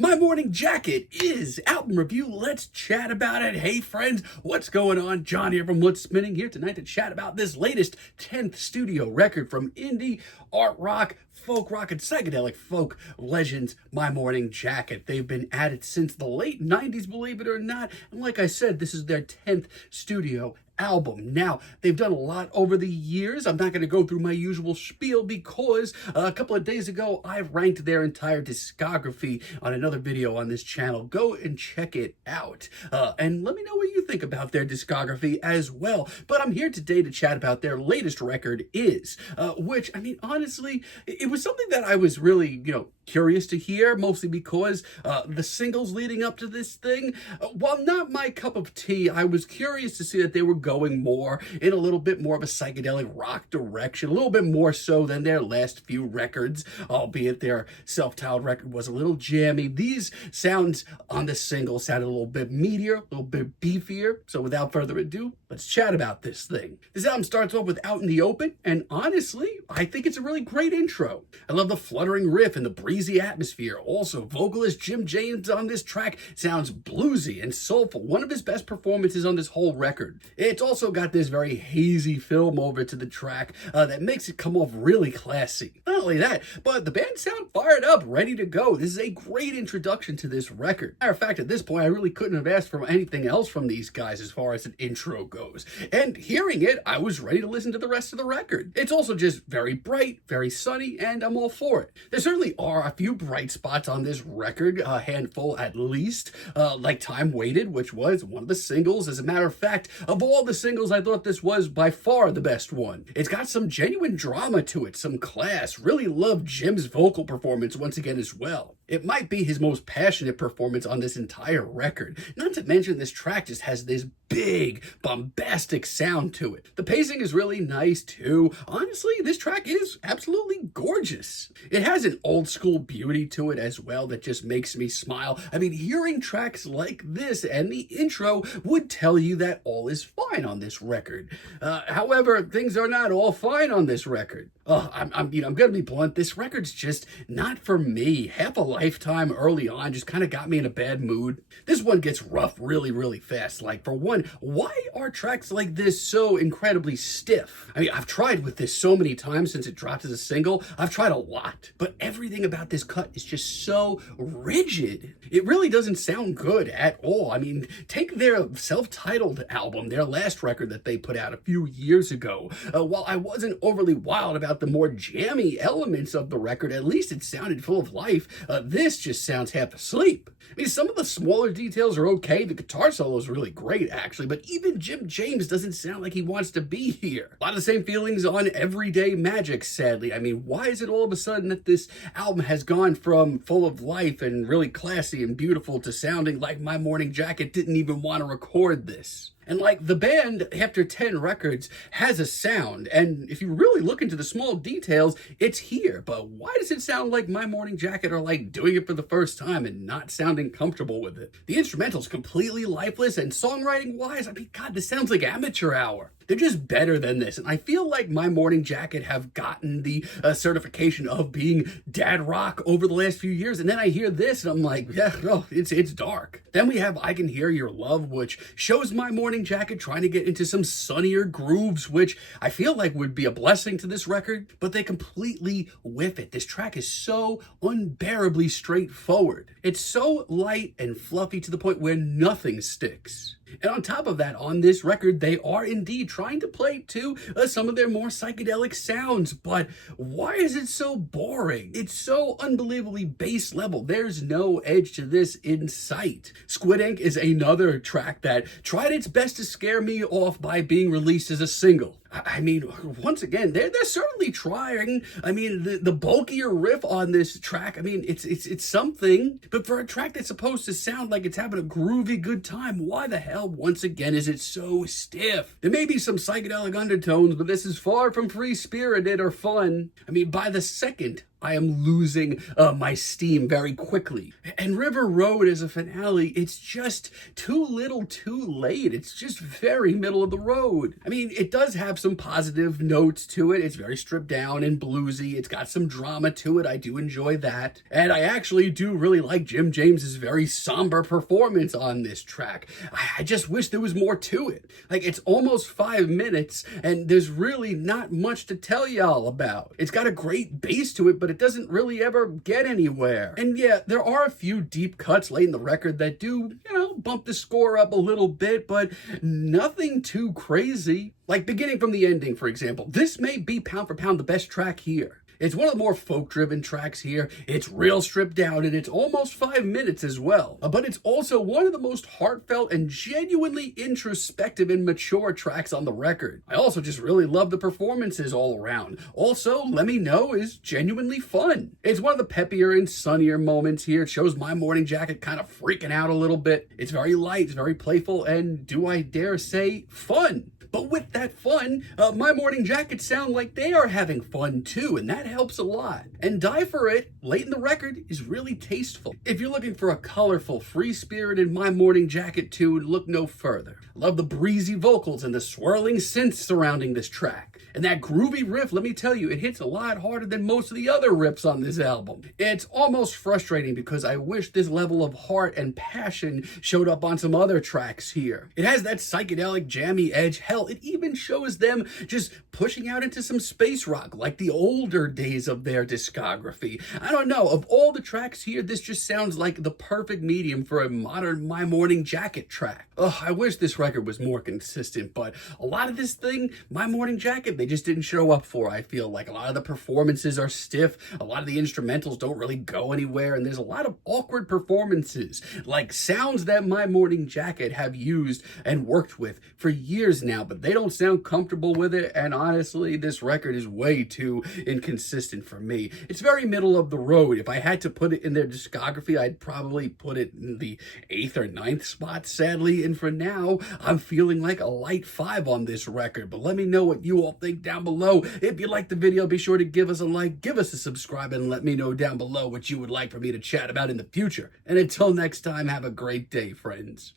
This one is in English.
My Morning Jacket is album review. Let's chat about it. Hey friends, what's going on? John here from What's Spinning here tonight to chat about this latest 10th studio record from indie, art rock, folk rock, and psychedelic folk legends, My Morning Jacket. They've been at it since the late 90s, believe it or not. And like I said, this is their 10th studio album. Now, they've done a lot over the years. I'm not going to go through my usual spiel because a couple of days ago, I ranked their entire discography on another video on this channel. Go and check it out. And let me know what you think about their discography as well. But I'm here today to chat about their latest record, Is, which, I mean, honestly, it was something that I was really, curious to hear, mostly because the singles leading up to this thing, while not my cup of tea, I was curious to see that they were going more in a little bit more of a psychedelic rock direction, a little bit more so than their last few records, albeit their self-titled record was a little jammy. These sounds on the single sounded a little bit meatier, a little bit beefier. So without further ado, let's chat about this thing. This album starts off with Out in the Open, and honestly, I think it's a really great intro. I love the fluttering riff and the breezy atmosphere. Also, vocalist Jim James on this track sounds bluesy and soulful, one of his best performances on this whole record. It's also got this very hazy film over to the track that makes it come off really classy. Not only that, but the band sound fired up, ready to go. This is a great introduction to this record. Matter of fact, at this point, I really couldn't have asked for anything else from these guys as far as an intro goes. And hearing it, I was ready to listen to the rest of the record. It's also just very bright, very sunny, and I'm all for it. There certainly are a few bright spots on this record, a handful at least, like Time Waited, which was one of the singles. As a matter of fact, of all the singles, I thought this was by far the best one. It's got some genuine drama to it, some class. Really loved Jim's vocal performance once again as well. It might be his most passionate performance on this entire record. Not to mention this track just has this big, bombastic sound to it. The pacing is really nice too. Honestly, this track is absolutely gorgeous. It has an old school beauty to it as well that just makes me smile. I mean, hearing tracks like this and the intro would tell you that all is fine on this record. However, things are not all fine on this record. I'm gonna be blunt. This record's just not for me. Half a lifetime early on just kind of got me in a bad mood. This one gets rough really, really fast. Like, for one, why are tracks like this so incredibly stiff? I mean, I've tried with this so many times since it dropped as a single. I've tried a lot, but everything about this cut is just so rigid. It really doesn't sound good at all. I mean, take their self-titled album, their last record that they put out a few years ago. While I wasn't overly wild about the more jammy elements of the record, at least it sounded full of life. This just sounds half asleep. I mean, some of the smaller details are okay. The guitar solo is really great, actually, but even Jim James doesn't sound like he wants to be here. A lot of the same feelings on Everyday Magic, sadly. I mean, why is it all of a sudden that this album has gone from full of life and really classy and beautiful to sounding like My Morning Jacket didn't even want to record this? And like, the band, after 10 records, has a sound, and if you really look into the small details, it's here. But why does it sound like My Morning Jacket are like doing it for the first time and not sounding comfortable with it? The instrumental's completely lifeless, and songwriting-wise, I mean, God, this sounds like amateur hour. They're just better than this, and I feel like My Morning Jacket have gotten the certification of being dad rock over the last few years, and then I hear this, and I'm like, yeah, no, it's dark. Then we have I Can Hear Your Love, which shows My Morning Jacket trying to get into some sunnier grooves, which I feel like would be a blessing to this record, but they completely whiff it. This track is so unbearably straightforward. It's so light and fluffy to the point where nothing sticks. And on top of that, on this record, they are indeed trying to play to some of their more psychedelic sounds, but why is it so boring? It's so unbelievably base level. There's no edge to this in sight. Squid Ink is another track that tried its best to scare me off by being released as a single. I mean, once again, they're certainly trying. I mean, the bulkier riff on this track, I mean, it's something, but for a track that's supposed to sound like it's having a groovy good time, why the hell, once again, is it so stiff? There may be some psychedelic undertones, but this is far from free-spirited or fun. I mean, by the second I am losing my steam very quickly. And River Road as a finale, it's just too little too late. It's just very middle of the road. I mean, it does have some positive notes to it. It's very stripped down and bluesy. It's got some drama to it. I do enjoy that. And I actually do really like Jim James's very somber performance on this track. I just wish there was more to it. Like, it's almost 5 minutes and there's really not much to tell y'all about. It's got a great bass to it, but it doesn't really ever get anywhere. And yeah, there are a few deep cuts late in the record that do, bump the score up a little bit, but nothing too crazy. Like beginning from the ending, for example. This may be pound for pound the best track here. It's one of the more folk-driven tracks here. It's real stripped down, and it's almost 5 minutes as well. But it's also one of the most heartfelt and genuinely introspective and mature tracks on the record. I also just really love the performances all around. Also, Let Me Know is genuinely fun. It's one of the peppier and sunnier moments here. It shows My Morning Jacket kind of freaking out a little bit. It's very light, it's very playful, and do I dare say, fun. But with that fun, My Morning Jacket sound like they are having fun too, and that helps a lot. And Die For It, late in the record, is really tasteful. If you're looking for a colorful, free-spirited My Morning Jacket tune, look no further. Love the breezy vocals and the swirling synths surrounding this track. And that groovy riff, let me tell you, it hits a lot harder than most of the other riffs on this album. It's almost frustrating because I wish this level of heart and passion showed up on some other tracks here. It has that psychedelic, jammy edge. Hell, it even shows them just pushing out into some space rock like the older days of their discography. I don't know, of all the tracks here, this just sounds like the perfect medium for a modern My Morning Jacket track. Ugh, I wish this record was more consistent, but a lot of this thing, My Morning Jacket, they just didn't show up for. I feel like a lot of the performances are stiff, a lot of the instrumentals don't really go anywhere, and there's a lot of awkward performances, like sounds that My Morning Jacket have used and worked with for years now, but they don't sound comfortable with it, and honestly, this record is way too inconsistent for me. It's very middle of the road. If I had to put it in their discography, I'd probably put it in the 8th or 9th spot, sadly, and for now, I'm feeling like a light 5 on this record, but let me know what you all think down below. If you liked the video, be sure to give us a like, give us a subscribe, and let me know down below what you would like for me to chat about in the future. And until next time, have a great day, friends.